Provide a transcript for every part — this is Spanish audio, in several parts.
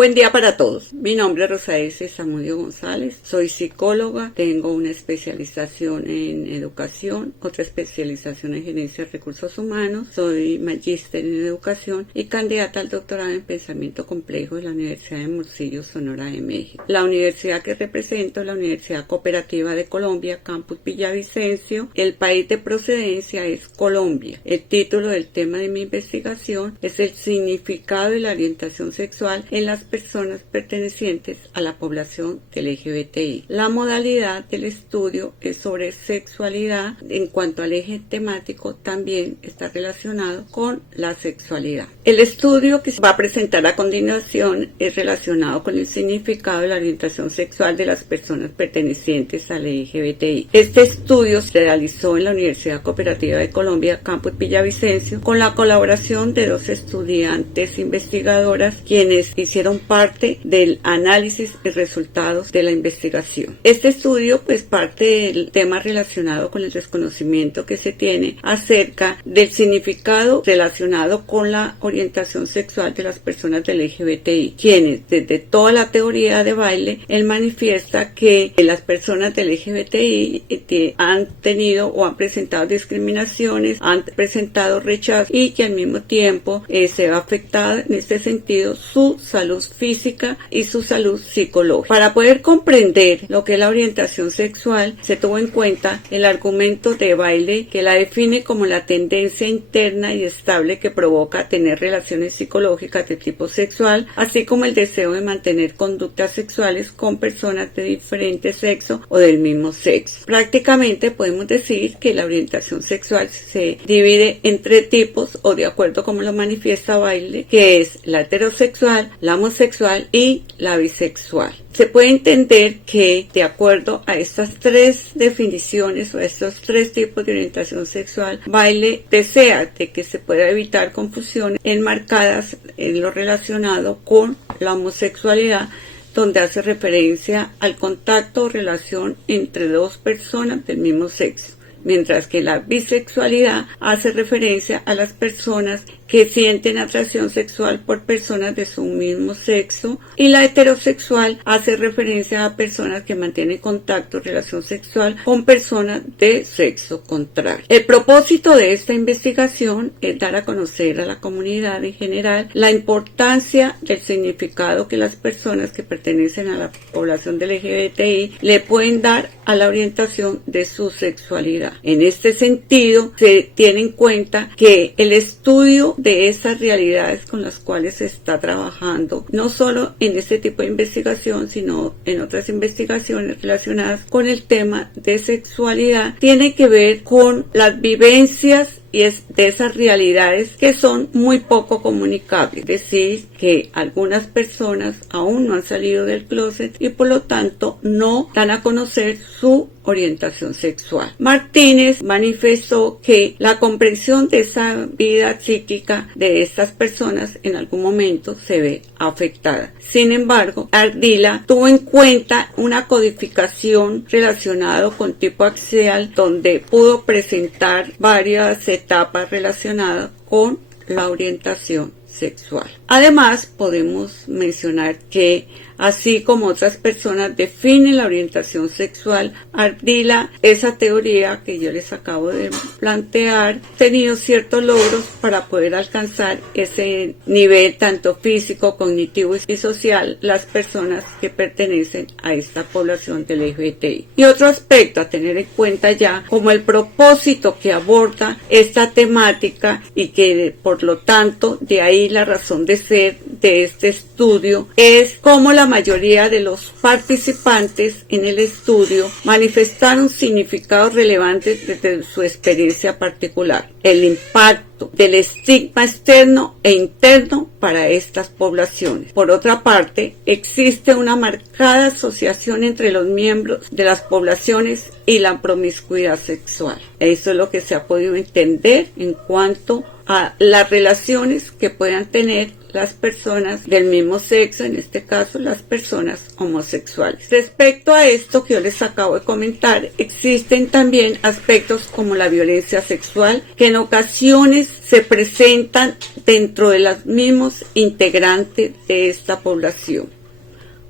Buen día para todos. Mi nombre es Rosaese Zamudio González. Soy psicóloga. Tengo una especialización en educación, otra especialización en gerencia de recursos humanos. Soy magíster en educación y candidata al doctorado en pensamiento complejo de la Universidad de Hermosillo, Sonora de México. La universidad que represento es la Universidad Cooperativa de Colombia, Campus Villavicencio. El país de procedencia es Colombia. El título del tema de mi investigación es el significado y la orientación sexual en las personas pertenecientes a la población del LGBTI. La modalidad del estudio es sobre sexualidad. En cuanto al eje temático, también está relacionado con la sexualidad. El estudio que se va a presentar a continuación es relacionado con el significado y la orientación sexual de las personas pertenecientes al LGBTI. Este estudio se realizó en la Universidad Cooperativa de Colombia, Campus Villavicencio, con la colaboración de dos estudiantes investigadoras, quienes hicieron parte del análisis y resultados de la investigación. Este estudio parte del tema relacionado con el desconocimiento que se tiene acerca del significado relacionado con la orientación sexual de las personas del LGBTI, quienes desde toda la teoría de baile, él manifiesta que las personas del LGBTI han tenido o han presentado discriminaciones, han presentado rechazo y que al mismo tiempo se ha afectado en este sentido su salud física y su salud psicológica. Para poder comprender lo que es la orientación sexual, se tuvo en cuenta el argumento de baile, que la define como la tendencia interna y estable que provoca tener relaciones psicológicas de tipo sexual, así como el deseo de mantener conductas sexuales con personas de diferente sexo o del mismo sexo. Prácticamente podemos decir que la orientación sexual se divide en tres tipos, o de acuerdo como lo manifiesta Baile, que es la heterosexual, la homosexual y la bisexual. Se puede entender que, de acuerdo a estas tres definiciones o a estos tres tipos de orientación sexual, Baile desea de que se pueda evitar confusiones enmarcadas en lo relacionado con la homosexualidad, donde hace referencia al contacto o relación entre dos personas del mismo sexo, mientras que la bisexualidad hace referencia a las personas que sienten atracción sexual por personas de su mismo sexo, y la heterosexual hace referencia a personas que mantienen contacto o relación sexual con personas de sexo contrario. El propósito de esta investigación es dar a conocer a la comunidad en general la importancia del significado que las personas que pertenecen a la población del LGBTI le pueden dar a la orientación de su sexualidad. En este sentido, se tiene en cuenta que el estudio de esas realidades con las cuales se está trabajando, no solo en este tipo de investigación, sino en otras investigaciones relacionadas con el tema de sexualidad, tiene que ver con las vivencias y es de esas realidades que son muy poco comunicables, es decir, que algunas personas aún no han salido del closet y por lo tanto no dan a conocer su orientación sexual. Martínez manifestó que la comprensión de esa vida psíquica de estas personas en algún momento se ve afectada. Sin embargo, Ardila tuvo en cuenta una codificación relacionada con tipo axial, donde pudo presentar varias etapas relacionadas con la orientación sexual. Además, podemos mencionar que así como otras personas definen la orientación sexual, Ardila, esa teoría que yo les acabo de plantear, ha tenido ciertos logros para poder alcanzar ese nivel tanto físico, cognitivo y social las personas que pertenecen a esta población del LGBTI. Y otro aspecto a tener en cuenta ya, como el propósito que aborda esta temática y que por lo tanto de ahí la razón de ser de este estudio, es cómo la mayoría de los participantes en el estudio manifestaron significados relevantes desde su experiencia particular. El impacto del estigma externo e interno para estas poblaciones. Por otra parte, existe una marcada asociación entre los miembros de las poblaciones y la promiscuidad sexual. Eso es lo que se ha podido entender en cuanto a las relaciones que puedan tener las personas del mismo sexo, en este caso las personas homosexuales. Respecto a esto que yo les acabo de comentar, existen también aspectos como la violencia sexual que en ocasiones se presentan dentro de los mismos integrantes de esta población.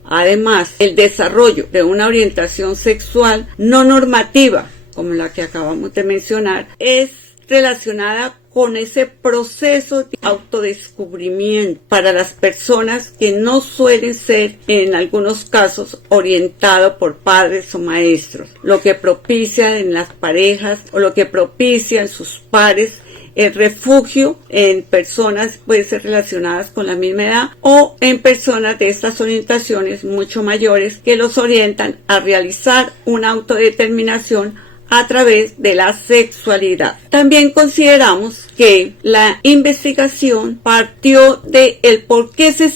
Además, el desarrollo de una orientación sexual no normativa, como la que acabamos de mencionar, es relacionada con ese proceso de autodescubrimiento para las personas que no suelen ser, en algunos casos, orientados por padres o maestros, lo que propicia en las parejas o lo que propicia en sus pares el refugio en personas, puede ser relacionadas con la misma edad o en personas de estas orientaciones mucho mayores que los orientan a realizar una autodeterminación a través de la sexualidad. También consideramos que la investigación partió de el por qué ese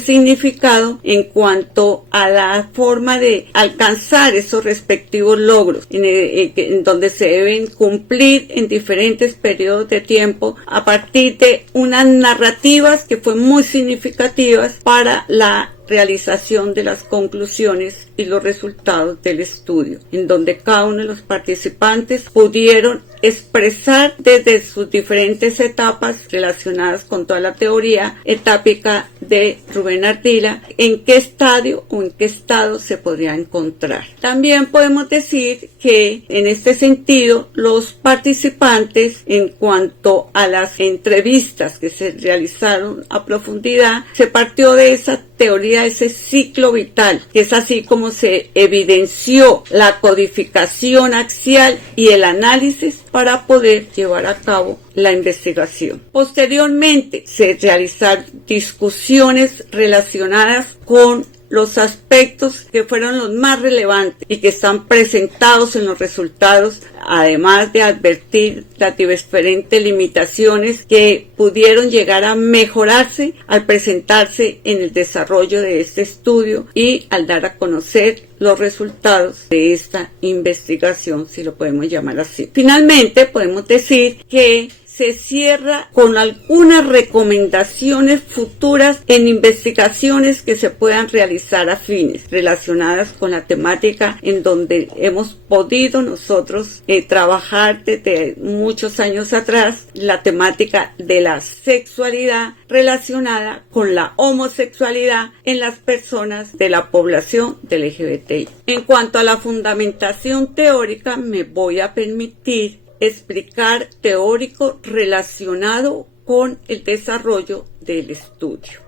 significado en cuanto a la forma de alcanzar esos respectivos logros, en donde se deben cumplir en diferentes periodos de tiempo a partir de unas narrativas que fueron muy significativas para la realización de las conclusiones y los resultados del estudio, en donde cada uno de los participantes pudieron expresar desde sus diferentes etapas relacionadas con toda la teoría etápica de Rubén Ardila, en qué estadio o en qué estado se podría encontrar. También podemos decir que en este sentido los participantes, en cuanto a las entrevistas que se realizaron a profundidad, se partió de esa teoría, ese ciclo vital, que es así como se evidenció la codificación axial y el análisis para poder llevar a cabo la investigación. Posteriormente se realizaron discusiones relacionadas con los aspectos que fueron los más relevantes y que están presentados en los resultados, además de advertir las diferentes limitaciones que pudieron llegar a mejorarse al presentarse en el desarrollo de este estudio y al dar a conocer los resultados de esta investigación, si lo podemos llamar así. Finalmente, podemos decir que se cierra con algunas recomendaciones futuras en investigaciones que se puedan realizar afines relacionadas con la temática en donde hemos podido nosotros trabajar desde muchos años atrás, la temática de la sexualidad relacionada con la homosexualidad en las personas de la población del LGBTI. En cuanto a la fundamentación teórica, me voy a permitir explicar teórico relacionado con el desarrollo del estudio.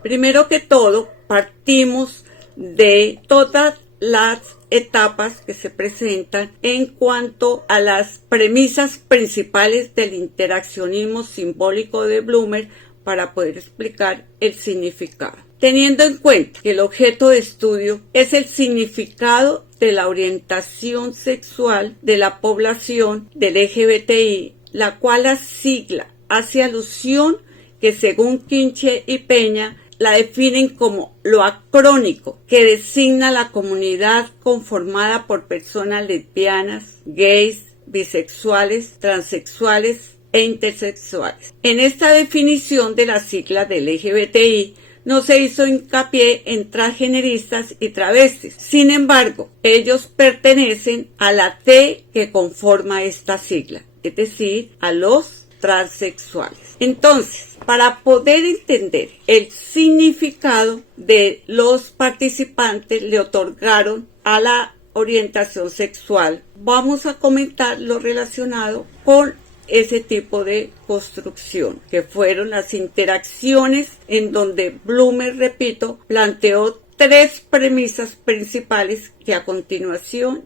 Primero que todo, partimos de todas las etapas que se presentan en cuanto a las premisas principales del interaccionismo simbólico de Blumer para poder explicar el significado. Teniendo en cuenta que el objeto de estudio es el significado de la orientación sexual de la población del LGBTI, la cual la sigla hace alusión que según Quinche y Peña la definen como lo acrónico que designa la comunidad conformada por personas lesbianas, gays, bisexuales, transexuales e intersexuales. En esta definición de la sigla del LGBTI no se hizo hincapié en transgeneristas y travestis. Sin embargo, ellos pertenecen a la T que conforma esta sigla, es decir, a los transexuales. Entonces, para poder entender el significado de los participantes, le otorgaron a la orientación sexual. Vamos a comentar lo relacionado con ese tipo de construcción, que fueron las interacciones en donde Blumer, repito, planteó tres premisas principales que a continuación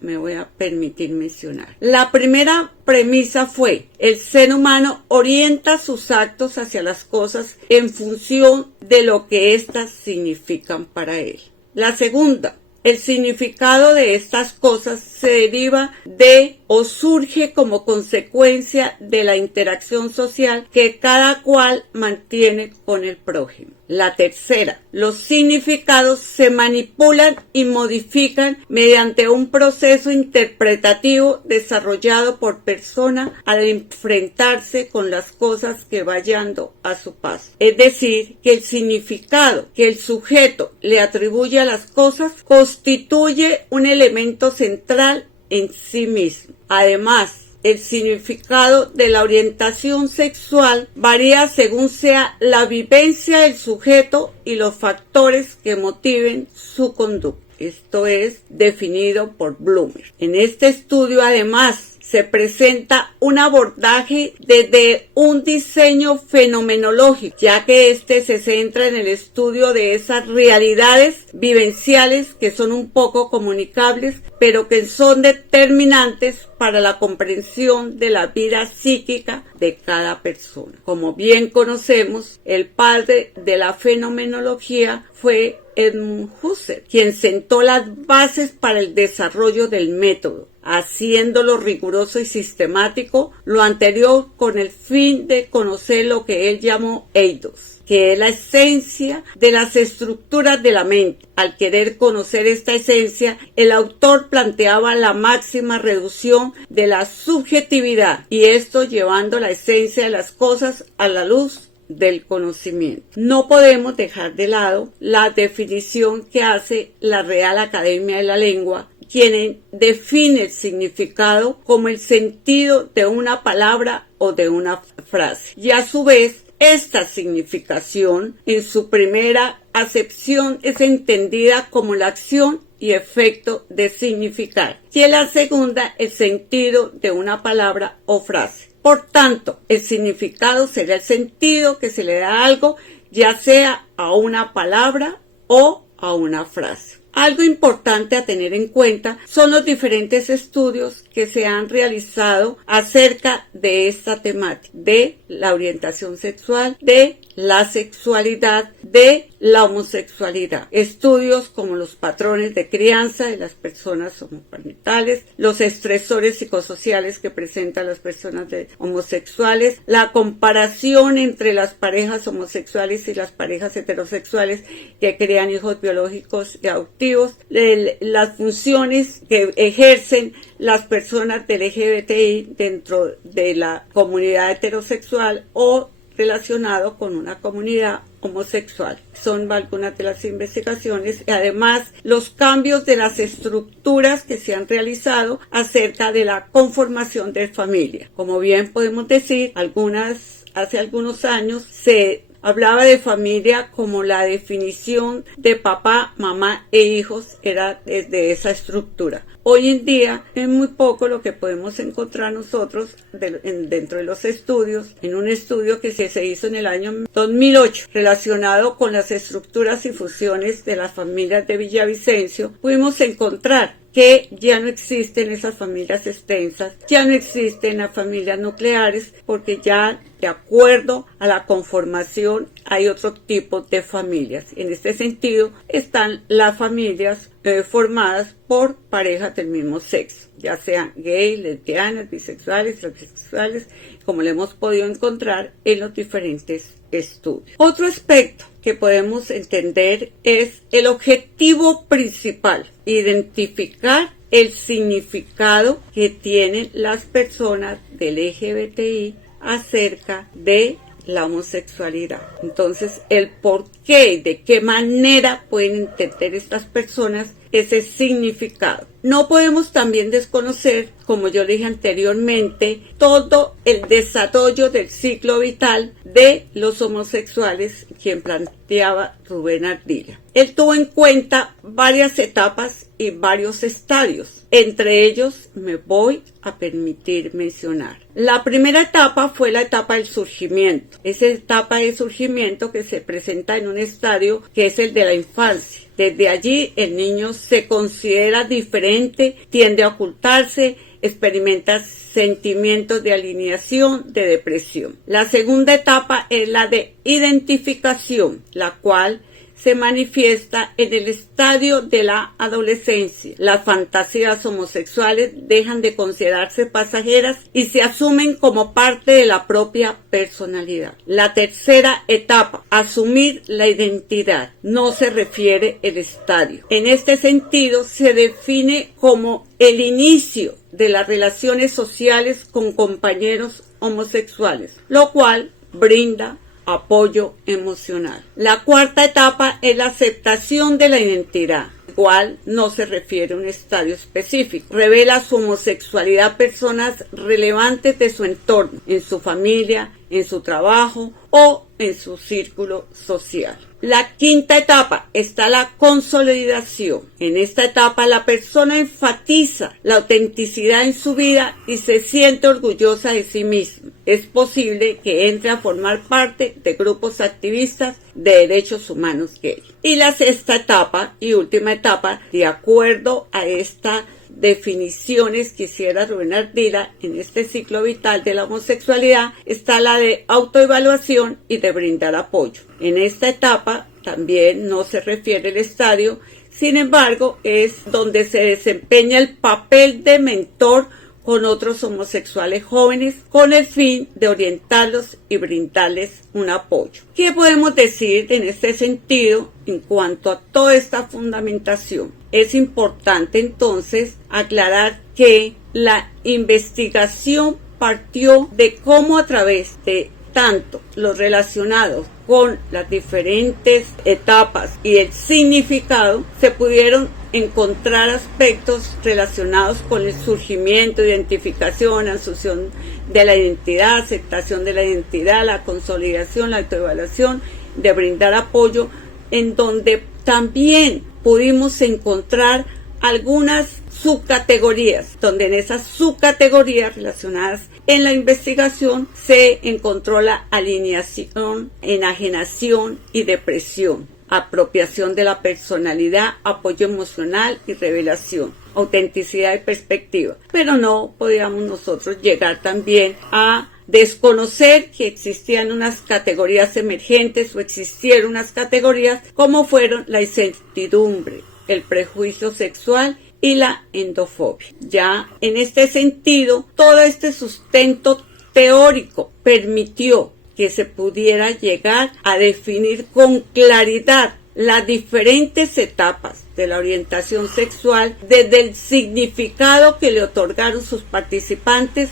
me voy a permitir mencionar. La primera premisa fue: el ser humano orienta sus actos hacia las cosas en función de lo que éstas significan para él. La segunda: el significado de estas cosas se deriva de o surge como consecuencia de la interacción social que cada cual mantiene con el prójimo. La tercera, los significados se manipulan y modifican mediante un proceso interpretativo desarrollado por persona al enfrentarse con las cosas que va hallando a su paso. Es decir, que el significado que el sujeto le atribuye a las cosas constituye un elemento central en sí mismo. Además, el significado de la orientación sexual varía según sea la vivencia del sujeto y los factores que motiven su conducta. Esto es definido por Blumer. En este estudio, además, se presenta un abordaje desde un diseño fenomenológico, ya que este se centra en el estudio de esas realidades vivenciales que son un poco comunicables, pero que son determinantes para la comprensión de la vida psíquica de cada persona. Como bien conocemos, el padre de la fenomenología fue Edmund Husserl, quien sentó las bases para el desarrollo del método, haciéndolo riguroso y sistemático, lo anterior con el fin de conocer lo que él llamó eidos, que es la esencia de las estructuras de la mente. Al querer conocer esta esencia, el autor planteaba la máxima reducción de la subjetividad, y esto llevando la esencia de las cosas a la luz del conocimiento. No podemos dejar de lado la definición que hace la Real Academia de la Lengua, quien define el significado como el sentido de una palabra o de una frase. Y a su vez, esta significación, en su primera acepción, es entendida como la acción y efecto de significar, y en la segunda, el sentido de una palabra o frase. Por tanto, el significado será el sentido que se le da a algo, ya sea a una palabra o a una frase. Algo importante a tener en cuenta son los diferentes estudios que se han realizado acerca de esta temática, de la orientación sexual, de la sexualidad, de la homosexualidad. Estudios como los patrones de crianza de las personas homoparentales, los estresores psicosociales que presentan las personas homosexuales, la comparación entre las parejas homosexuales y las parejas heterosexuales que crean hijos biológicos y adoptivos, las funciones que ejercen las personas del LGBTI dentro de la comunidad heterosexual o relacionado con una comunidad homosexual. Son algunas de las investigaciones y además los cambios de las estructuras que se han realizado acerca de la conformación de familia. Como bien podemos decir, hace algunos años se hablaba de familia como la definición de papá, mamá e hijos era desde esa estructura. Hoy en día es muy poco lo que podemos encontrar nosotros dentro de los estudios. En un estudio que se hizo en el año 2008 relacionado con las estructuras y fusiones de las familias de Villavicencio, pudimos encontrar que ya no existen esas familias extensas, ya no existen las familias nucleares, porque ya de acuerdo a la conformación hay otro tipo de familias. En este sentido están las familias formadas por parejas del mismo sexo, ya sean gay, lesbianas, bisexuales, transexuales, como lo hemos podido encontrar en los diferentes estudios. Otro aspecto que podemos entender es el objetivo principal: identificar el significado que tienen las personas del LGBTI acerca de la homosexualidad. Entonces, el por qué y de qué manera pueden entender estas personas ese significado. No podemos también desconocer, como yo dije anteriormente, todo el desarrollo del ciclo vital de los homosexuales, quien planteaba Rubén Ardila. Él tuvo en cuenta varias etapas y varios estadios. Entre ellos me voy a permitir mencionar. La primera etapa fue la etapa del surgimiento. Esa etapa de surgimiento que se presenta en un estadio que es el de la infancia. Desde allí el niño se considera diferente, tiende a ocultarse, experimenta sentimientos de alienación, de depresión. La segunda etapa es la de identificación, la cual se manifiesta en el estadio de la adolescencia. Las fantasías homosexuales dejan de considerarse pasajeras y se asumen como parte de la propia personalidad. La tercera etapa, asumir la identidad, no se refiere al estadio. En este sentido, se define como el inicio de las relaciones sociales con compañeros homosexuales, lo cual brinda apoyo emocional. La cuarta etapa es la aceptación de la identidad, cual no se refiere a un estadio específico. Revela su homosexualidad a personas relevantes de su entorno, en su familia, en su trabajo o en su círculo social. La quinta etapa está la consolidación. En esta etapa la persona enfatiza la autenticidad en su vida y se siente orgullosa de sí misma. Es posible que entre a formar parte de grupos activistas de derechos humanos gay. Y la sexta etapa y última etapa, de acuerdo a esta definiciones quisiera Rubén Ardila en este ciclo vital de la homosexualidad, está la de autoevaluación y de brindar apoyo. En esta etapa también no se refiere al estadio, sin embargo es donde se desempeña el papel de mentor con otros homosexuales jóvenes con el fin de orientarlos y brindarles un apoyo. ¿Qué podemos decir en este sentido en cuanto a toda esta fundamentación? Es importante entonces aclarar que la investigación partió de cómo a través de tanto los relacionados con las diferentes etapas y el significado, se pudieron encontrar aspectos relacionados con el surgimiento, identificación, asunción de la identidad, aceptación de la identidad, la consolidación, la autoevaluación, de brindar apoyo, en donde también pudimos encontrar algunas subcategorías, donde en esas subcategorías relacionadas en la investigación se encontró la alineación, enajenación y depresión, apropiación de la personalidad, apoyo emocional y revelación, autenticidad y perspectiva. Pero no podíamos nosotros llegar también a desconocer que existían unas categorías emergentes o existieron unas categorías como fueron la incertidumbre, el prejuicio sexual y la endofobia. Ya en este sentido, todo este sustento teórico permitió que se pudiera llegar a definir con claridad las diferentes etapas de la orientación sexual desde el significado que le otorgaron sus participantes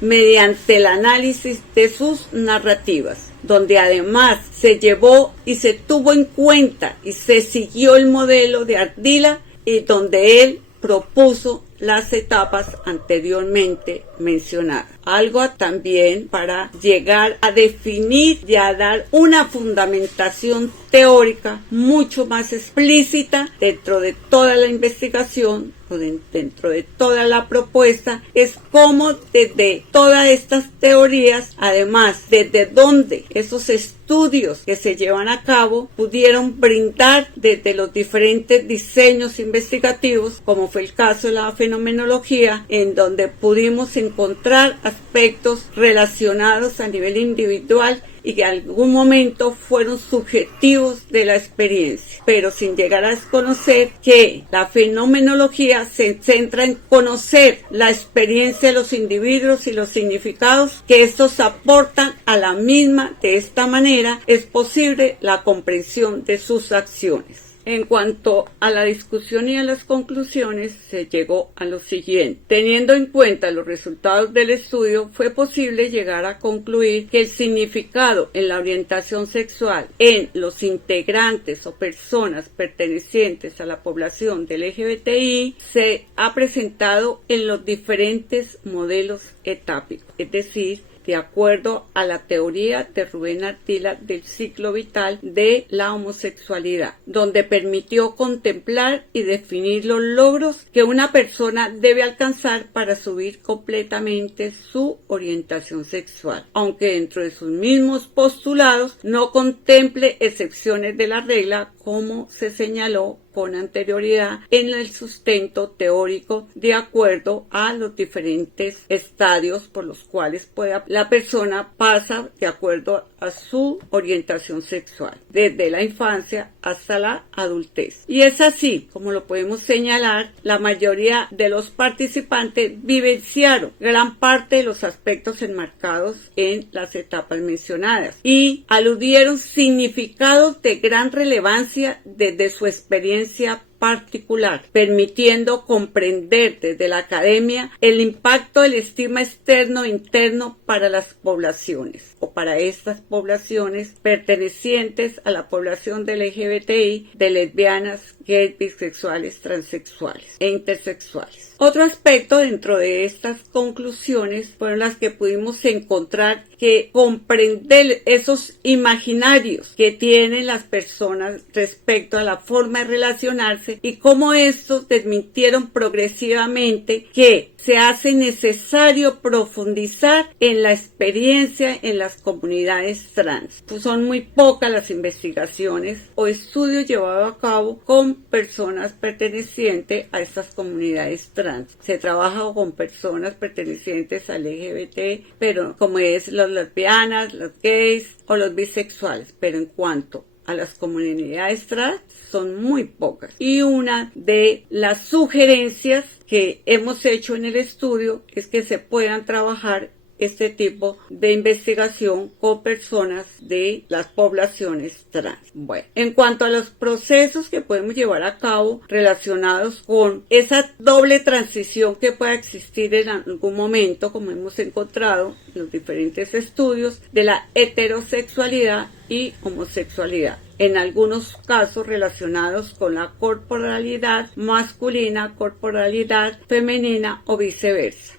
mediante el análisis de sus narrativas, donde además se llevó y se tuvo en cuenta y se siguió el modelo de Ardila y donde él propuso las etapas anteriormente mencionadas. Algo también para llegar a definir y a dar una fundamentación teórica mucho más explícita dentro de toda la investigación o dentro de toda la propuesta, es cómo desde todas estas teorías, además desde donde esos estudios que se llevan a cabo pudieron brindar desde los diferentes diseños investigativos, como fue el caso de la fenomenología, en donde pudimos encontrar aspectos relacionados a nivel individual y que en algún momento fueron subjetivos de la experiencia, pero sin llegar a desconocer que la fenomenología se centra en conocer la experiencia de los individuos y los significados que estos aportan a la misma. De esta manera es posible la comprensión de sus acciones. En cuanto a la discusión y a las conclusiones, se llegó a lo siguiente. Teniendo en cuenta los resultados del estudio, fue posible llegar a concluir que el significado en la orientación sexual en los integrantes o personas pertenecientes a la población del LGBTI se ha presentado en los diferentes modelos etápicos, es decir, de acuerdo a la teoría de Rubén Ardila del ciclo vital de la homosexualidad, donde permitió contemplar y definir los logros que una persona debe alcanzar para subir completamente su orientación sexual, aunque dentro de sus mismos postulados no contemple excepciones de la regla, como se señaló con anterioridad en el sustento teórico de acuerdo a los diferentes estadios por los cuales la persona pasa de acuerdo a su orientación sexual, desde la infancia hasta la adultez. Y es así, como lo podemos señalar, la mayoría de los participantes vivenciaron gran parte de los aspectos enmarcados en las etapas mencionadas y aludieron significados de gran relevancia desde su experiencia particular, permitiendo comprender desde la academia el impacto del estigma externo e interno para las poblaciones o para estas poblaciones pertenecientes a la población del LGBTI, de lesbianas, gays, bisexuales, transexuales e intersexuales. Otro aspecto dentro de estas conclusiones fueron las que pudimos encontrar, que comprender esos imaginarios que tienen las personas respecto a la forma de relacionarse y cómo estos desmintieron progresivamente que se hace necesario profundizar en la experiencia en las comunidades trans. Pues son muy pocas las investigaciones o estudios llevados a cabo con personas pertenecientes a estas comunidades trans. Se trabaja con personas pertenecientes al LGBT, pero como es las lesbianas, los gays o los bisexuales, pero en cuanto a las comunidades trans son muy pocas. Y una de las sugerencias que hemos hecho en el estudio es que se puedan trabajar este tipo de investigación con personas de las poblaciones trans. Bueno, en cuanto a los procesos que podemos llevar a cabo relacionados con esa doble transición que pueda existir en algún momento, como hemos encontrado en los diferentes estudios, de la heterosexualidad y homosexualidad, en algunos casos relacionados con la corporalidad masculina, corporalidad femenina o viceversa,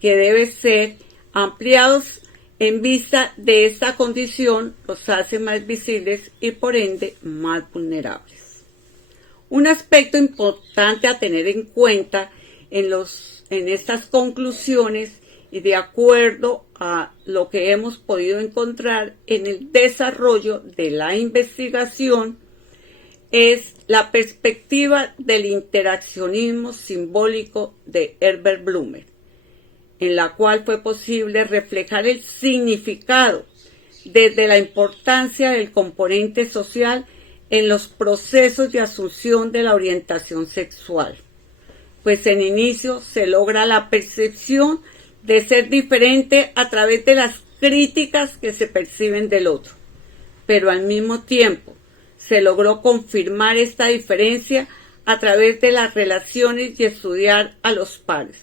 que debe ser ampliados en vista de esta condición, los hace más visibles y por ende más vulnerables. Un aspecto importante a tener en cuenta en estas conclusiones y de acuerdo a lo que hemos podido encontrar en el desarrollo de la investigación es la perspectiva del interaccionismo simbólico de Herbert Blumer, en la cual fue posible reflejar el significado desde la importancia del componente social en los procesos de asunción de la orientación sexual. Pues en inicio se logra la percepción de ser diferente a través de las críticas que se perciben del otro, pero al mismo tiempo se logró confirmar esta diferencia a través de las relaciones y estudiar a los pares.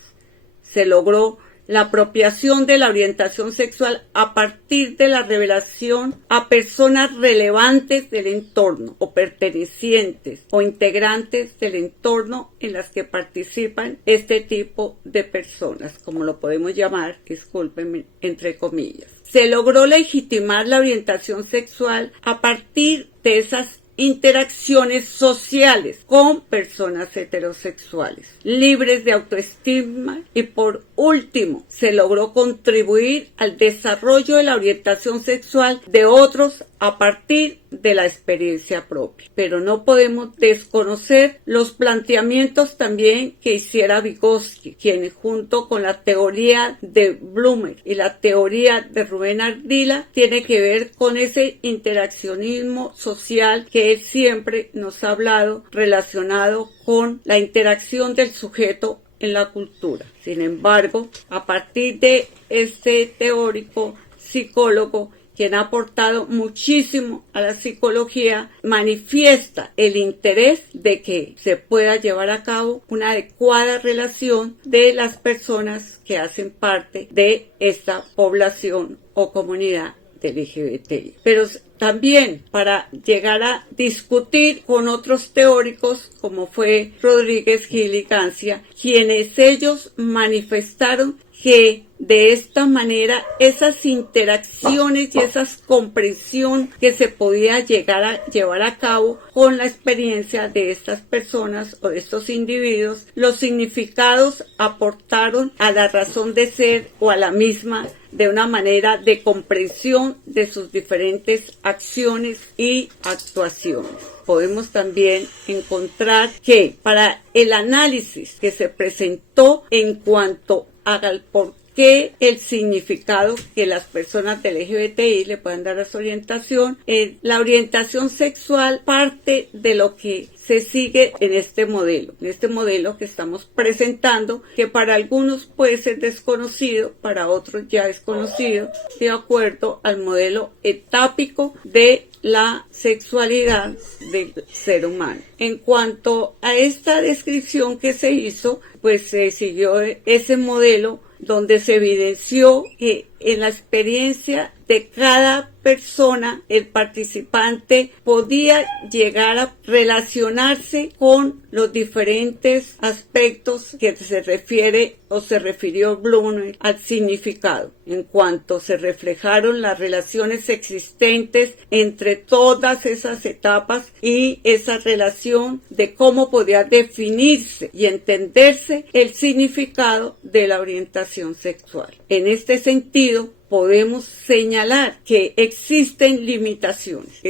Se logró la apropiación de la orientación sexual a partir de la revelación a personas relevantes del entorno o pertenecientes o integrantes del entorno en las que participan este tipo de personas, como lo podemos llamar, discúlpenme, entre comillas. Se logró legitimar la orientación sexual a partir de esas interacciones sociales con personas heterosexuales, libres de autoestima y por último, se logró contribuir al desarrollo de la orientación sexual de otros a partir de la experiencia propia. Pero no podemos desconocer los planteamientos también que hiciera Vygotsky, quien junto con la teoría de Blumer y la teoría de Rubén Ardila tiene que ver con ese interaccionismo social que él siempre nos ha hablado relacionado con la interacción del sujeto en la cultura. Sin embargo, a partir de este teórico psicólogo, quien ha aportado muchísimo a la psicología, manifiesta el interés de que se pueda llevar a cabo una adecuada relación de las personas que hacen parte de esta población o comunidad del LGBTI. Pero también para llegar a discutir con otros teóricos como fue Rodríguez Gil y Gancia, quienes ellos manifestaron que de esta manera esas interacciones y esa comprensión que se podía llegar a llevar a cabo con la experiencia de estas personas o de estos individuos, los significados aportaron a la razón de ser o a la misma de una manera de comprensión de sus diferentes acciones y actuaciones. Podemos también encontrar que para el análisis que se presentó en cuanto al por que el significado que las personas del LGBTI le puedan dar a su orientación. La orientación sexual parte de lo que se sigue en este modelo que estamos presentando, que para algunos puede ser desconocido, para otros ya es conocido, de acuerdo al modelo etápico de la sexualidad del ser humano. En cuanto a esta descripción que se hizo, pues se siguió ese modelo donde se evidenció que en la experiencia de cada persona el participante podía llegar a relacionarse con los diferentes aspectos que se refiere o se refirió Bloom al significado, en cuanto se reflejaron las relaciones existentes entre todas esas etapas y esa relación de cómo podía definirse y entenderse el significado de la orientación sexual. En este sentido, podemos señalar que existen limitaciones.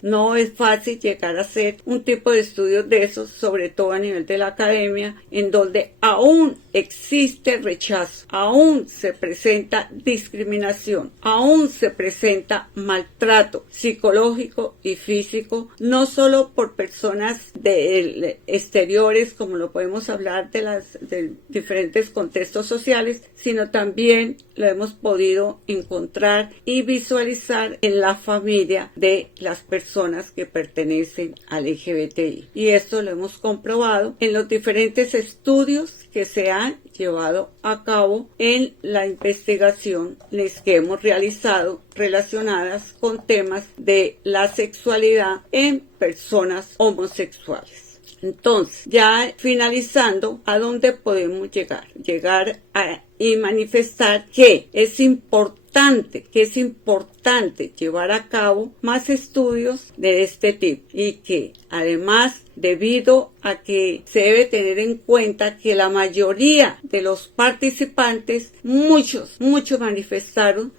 No es fácil llegar a hacer un tipo de estudios de esos, sobre todo a nivel de la academia, en donde aún existe rechazo, aún se presenta discriminación, aún se presenta maltrato psicológico y físico, no solo por personas de exteriores, como lo podemos hablar de diferentes contextos sociales, sino también lo hemos podido encontrar y visualizar en la familia de las personas que pertenecen al LGBTI. Y esto lo hemos comprobado en los diferentes estudios que se han llevado a cabo en la investigación que hemos realizado relacionadas con temas de la sexualidad en personas homosexuales. Entonces, ya finalizando, ¿a dónde podemos llegar? Y manifestar que es importante llevar a cabo más estudios de este tipo y que además, debido a que se debe tener en cuenta que la mayoría de los participantes, muchos manifestaron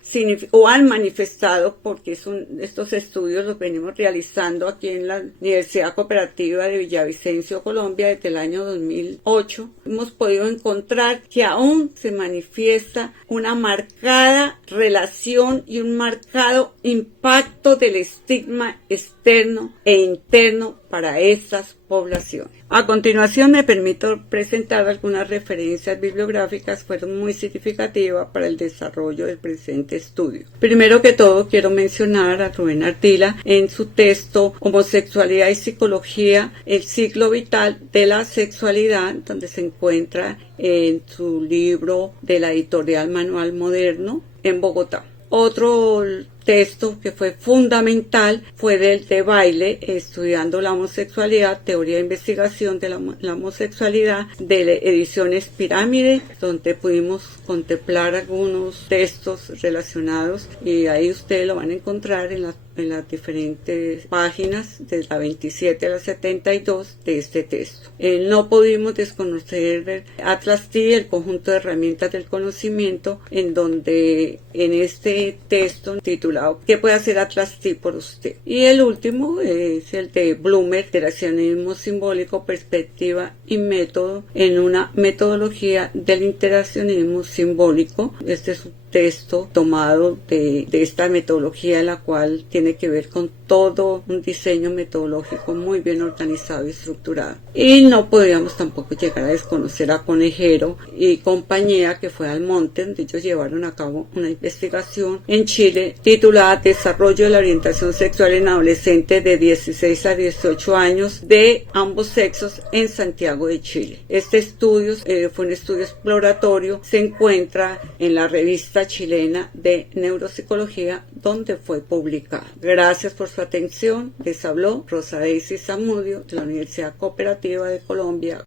o han manifestado, porque estos estudios los venimos realizando aquí en la Universidad Cooperativa de Villavicencio, Colombia, desde el año 2008, hemos podido encontrar que aún se manifiesta una marcada relación y un marcado impacto del estigma externo e interno para estas poblaciones. A continuación me permito presentar algunas referencias bibliográficas que fueron muy significativas para el desarrollo del presente estudio. Primero que todo quiero mencionar a Rubén Ardila en su texto Homosexualidad y Psicología, el ciclo vital de la sexualidad, donde se encuentra en su libro de la editorial Manual Moderno en Bogotá. Otro texto que fue fundamental fue del de Baile, estudiando la homosexualidad, teoría e investigación de la homosexualidad, de ediciones Pirámide, donde pudimos contemplar algunos textos relacionados y ahí ustedes lo van a encontrar en las diferentes páginas de la 27 a la 72 de este texto. No pudimos desconocer Atlas T, el conjunto de herramientas del conocimiento, en donde en este texto titulado ¿Qué puede hacer Atlas T por usted? Y el último es el de Bloomer, interaccionismo simbólico, perspectiva y método, en una metodología del interaccionismo simbólico. Este es un texto tomado de esta metodología, la cual tiene que ver con todo un diseño metodológico muy bien organizado y estructurado. Y no podíamos tampoco llegar a desconocer a Conejero y compañía, que fue al monte, donde ellos llevaron a cabo una investigación en Chile titulada Desarrollo de la orientación sexual en adolescentes de 16 a 18 años de ambos sexos en Santiago de Chile. Este estudio fue un estudio exploratorio, se encuentra en la revista chilena de neuropsicología, donde fue publicado. Gracias por su atención. Les habló Rosa Daisy Zamudio de la Universidad Cooperativa de Colombia.